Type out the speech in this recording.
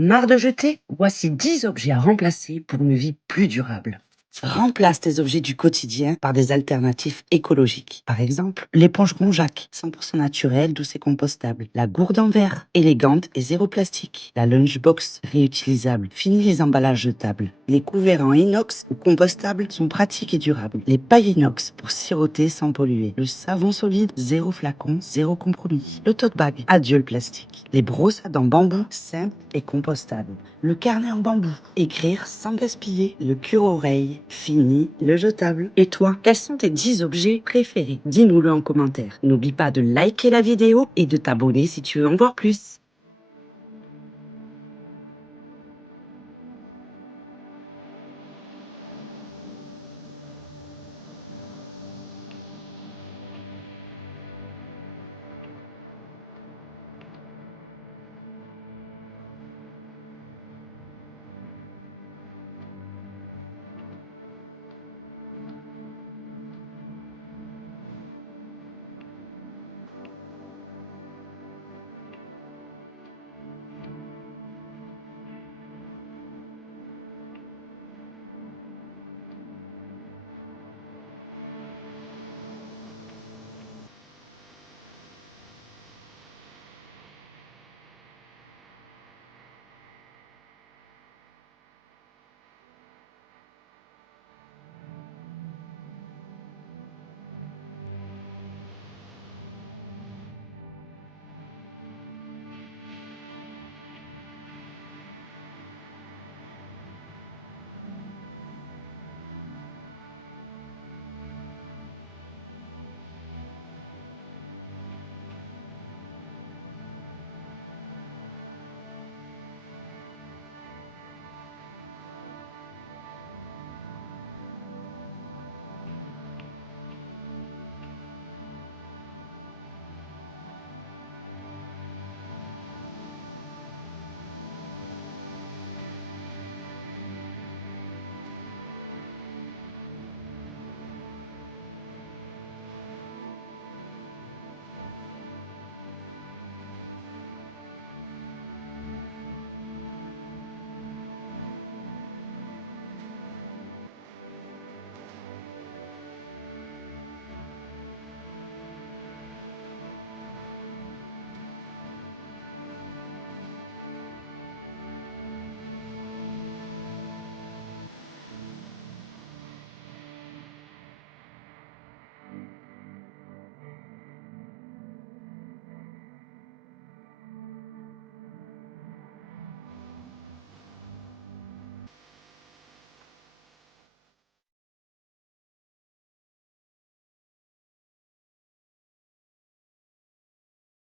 Marre de jeter? Voici 10 objets à remplacer pour une vie plus durable. Remplace tes objets du quotidien par des alternatives écologiques. Par exemple, l'éponge konjac, 100% naturelle, douce et compostable. La gourde en verre, élégante et zéro plastique. La lunchbox réutilisable, fini les emballages jetables. Les couverts en inox ou compostables sont pratiques et durables. Les pailles inox pour siroter sans polluer. Le savon solide, zéro flacon, zéro compromis. Le tote bag, adieu le plastique. Les brosses à dents bambou, simples et compostables. Le carnet en bambou, écrire sans gaspiller. Le cure-oreille, fini, le jetable. Et toi, quels sont tes 10 objets préférés? Dis-nous-le en commentaire. N'oublie pas de liker la vidéo et de t'abonner si tu veux en voir plus.